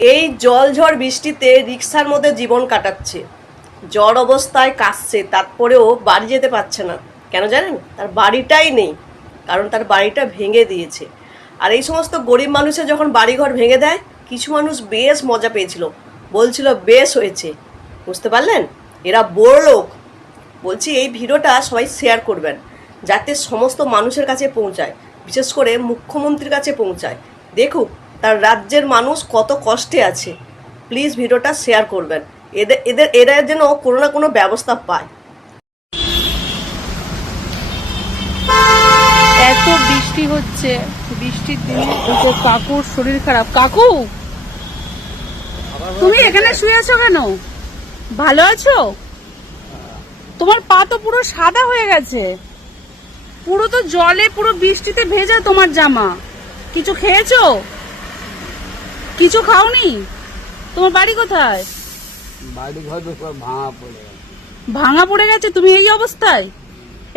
এই জল ঝড় বৃষ্টিতে রিক্সার মধ্যে জীবন কাটাচ্ছে, জ্বর অবস্থায় কাশছে, তারপরেও বাড়ি যেতে পারছে না। কেন জানেন? তার বাড়িটাই নেই, কারণ তার বাড়িটা ভেঙে দিয়েছে। আর এই সমস্ত গরিব মানুষের যখন বাড়িঘর ভেঙে দেয়, কিছু মানুষ বেশ মজা পেয়েছিল, বলছিল বেশ হয়েছে। বুঝতে পারলেন? এরা বড় লোক। বলছি এই ভিডিওটা সবাই শেয়ার করবেন, যাতে সমস্ত মানুষের কাছে পৌঁছায়, বিশেষ করে মুখ্যমন্ত্রীর কাছে পৌঁছায়। দেখুক তার রাজ্যের মানুষ কত কষ্টে আছে। প্লিজ ভিডিওটা শেয়ার করবেন, এরা যেন কোনো না কোনো ব্যবস্থা পায়। এত বৃষ্টি হচ্ছে, বৃষ্টির দিনে কাকুর শরীর খারাপ। কাকু, তুমি এখানে শুয়ে আছো কেন? ভালো আছো? তোমার পা তো পুরো সাদা হয়ে গেছে, পুরো তো জলে, পুরো বৃষ্টিতে ভেজা তোমার জামা। কিছু খেয়েছো? কিছু খাওনি? তোমার বাড়ি কোথায়? বাড়ি ঘর তো সব ভাঙা পড়ে গেছে। ভাঙা পড়ে গেছে? তুমি এই অবস্থায়?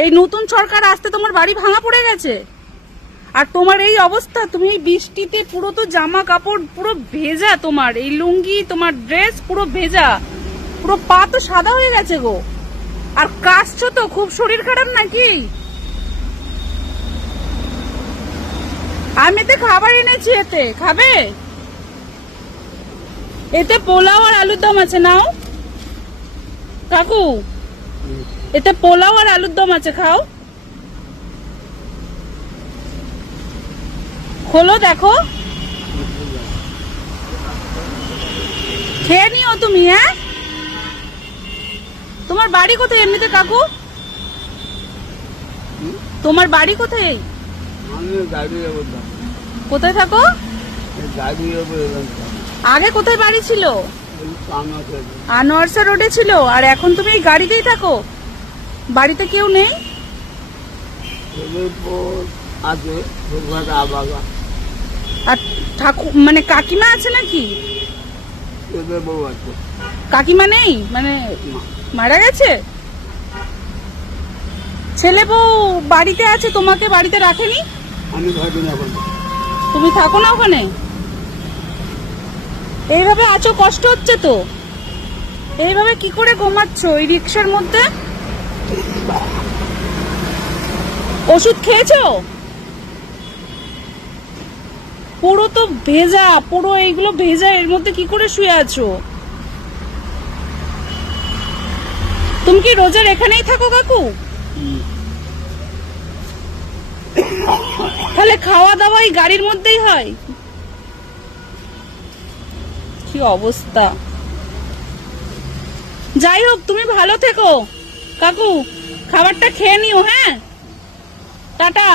এই নতুন সরকার আসতে তোমার বাড়ি ভাঙা পড়ে গেছে, আর তোমার এই অবস্থা। তুমি এই বৃষ্টিতে পুরো তো জামা কাপড় পুরো ভেজা, তোমার এই লুঙ্গি, তোমার ড্রেস পুরো ভেজা, পুরো পা তো সাদা হয়ে গেছে গো। আর কাশছো তো, খুব শরীর খারাপ নাকি? আমি এতে খাবার এনেছি, এতে খাবে? এতে পোলাও আর আলুর দম আছে, নাও কাকু। এতে পোলাও আর আলুর দম আছে, খাও। খোলো, দেখো, খেয়ে নিও তুমি। হ্যাঁ, তোমার বাড়ি কোথায় এমনিতে কাকু? তোমার বাড়ি কোথায়? আমি গাড়ির উপর কোথায় থাকো? গাড়ির উপর আগে কোথায় বাড়ি ছিল? আনোয়ারসা রোডে ছিল, আর এখন তুমি এই গাড়িতেই থাকো? বাড়িতে কেউ নেই? আছে আবাগা। আর ঠাকুর মানে কাকিমা আছে নাকি? বউ আছে। কাকিমা নেই মানে মারা গেছে? ছেলে বউ বাড়িতে আছে, তোমাকে বাড়িতে রাখেনি? আমি ঘরে এখন। তুমি থাকো না ওখানে? এইভাবে আছো, কষ্ট হচ্ছে তো। এইভাবে কি করে ঘুমাচ্ছ এই রিক্সার মধ্যে? ওষুধ খেয়েছো? পুরো তো ভেজা, পুরো এইগুলো ভেজা, এর মধ্যে কি করে শুয়ে আছো? তুমি কি রোজের এখানেই থাকো কাকু? তাহলে খাওয়া দাওয়া এই গাড়ির মধ্যেই হয়? কি অবস্থা! যাই হোক, তুমি ভালো থেকো কাকু, খাবারটা খেয়ে নিও। হ্যাঁ, টাটা।